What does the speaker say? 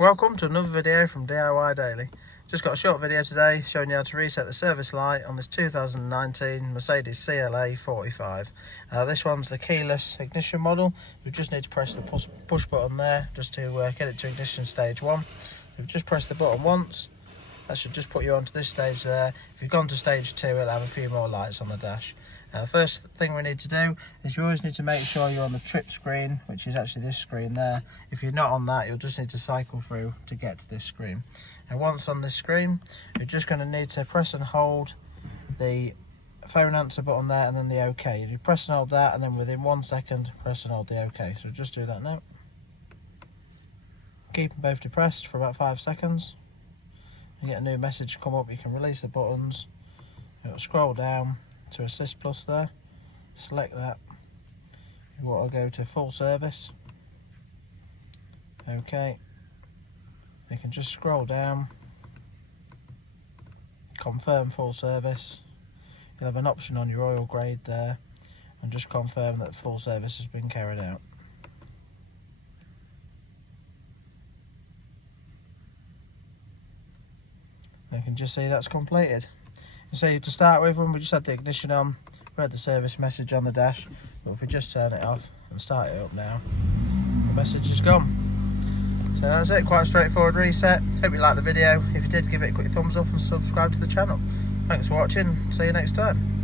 Welcome to another video from DIY Daily. Just got a short video today showing you how to reset the service light on this 2019 Mercedes CLA 45. This one's the keyless ignition model. You just need to press the push button there just to get it to ignition stage 1. You've just pressed the button once. That should just put you onto this stage there. If you've gone to stage 2, it'll have a few more lights on the dash. The first thing we need to do is you always need to make sure you're on the trip screen, which is actually this screen there. If you're not on that, you'll just need to cycle through to get to this screen. And once on this screen, you're just going to need to press and hold the phone answer button there and then the OK. You press and hold that, and then within 1 second, press and hold the OK. So just do that now. Keep them both depressed for about 5 seconds. You get a new message come up. You can release the buttons. It'll scroll down to Assist Plus there, select that. You want to go to full service. Okay, you can just scroll down, confirm full service. You'll have an option on your oil grade there, and just confirm that full service has been carried out. You can just see that's completed. So to start with, when we just had the ignition on, we had the service message on the dash, but if we just turn it off and start it up now, the message is gone. So that's it, quite a straightforward reset. Hope you liked the video. If you did, give it a quick thumbs up and subscribe to the channel. Thanks for watching, see you next time.